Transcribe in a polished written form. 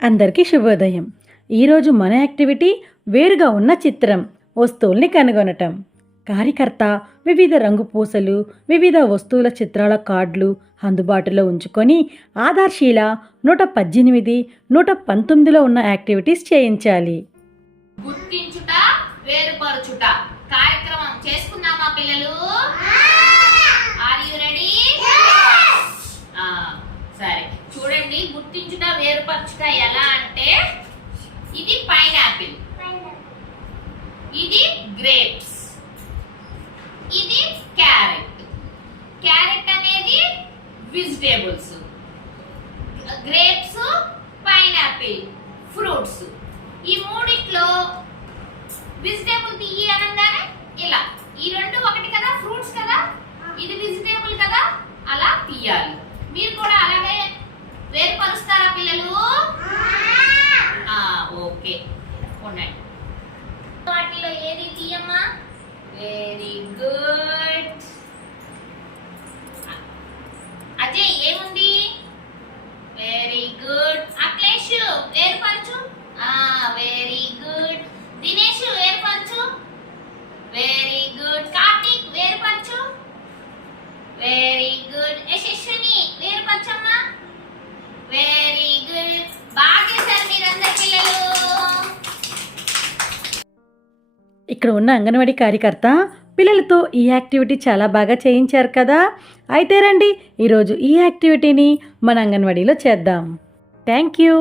అందరికీ శుభోదయం. ఈరోజు మన యాక్టివిటీ వేరుగా ఉన్న చిత్రం వస్తువుల్ని కనుగొనటం. కార్యకర్త వివిధ రంగు పూసలు, వివిధ వస్తువుల చిత్రాల కార్డులు అందుబాటులో ఉంచుకొని ఆధార్శీల 118, 119లో ఉన్న యాక్టివిటీస్ చేయించాలి. గుర్తించుట, వేరుపరచుట కార్యక్రమం చేసుకుందామా పిల్లలు? Are you ready? సరే చూడండి, గుర్తించుట వేరుపరచుట ఎలా అంటే, ఇది పైనాపిల్, ఇది గ్రేప్స్, ఇది క్యారెట్. క్యారెట్ అనేది వెజిటేబుల్స్, గ్రేప్స్, పైనాపిల్ ఫ్రూట్స్. ఈ మూడిట్లో వెజిటేబుల్ తీయి అనగానే ఇలా, ఈ రెండు ఒకటి కదా, ఫ్రూట్స్ కదా, ఇది వెజిటేబుల్ కదా, అలా తీయాలి. మీరు కూడా అలాగే వేరుపరుస్తారా పిల్లలు? ఓకే, ఉండండి. వాటిలో ఏది తీయమ్మా? Very good. అజయ్ ఏముంది? Very good. అఖిలేష్ వేరుపరచు. Very good. దినేష్ వేరుపరచు. Very good. కార్తీక్ వేరుపరచు. Very good. యశస్విని వేరుపరచమ్మా. Very good. బాగా చేశారు మీరందరు పిల్లలు. ఇక్కడ ఉన్న అంగన్వాడీ కార్యకర్త పిల్లలతో ఈ యాక్టివిటీ చాలా బాగా చేయించారు కదా. అయితే రండి ఈరోజు ఈ యాక్టివిటీని మన అంగన్వాడీలో చేద్దాం. Thank you.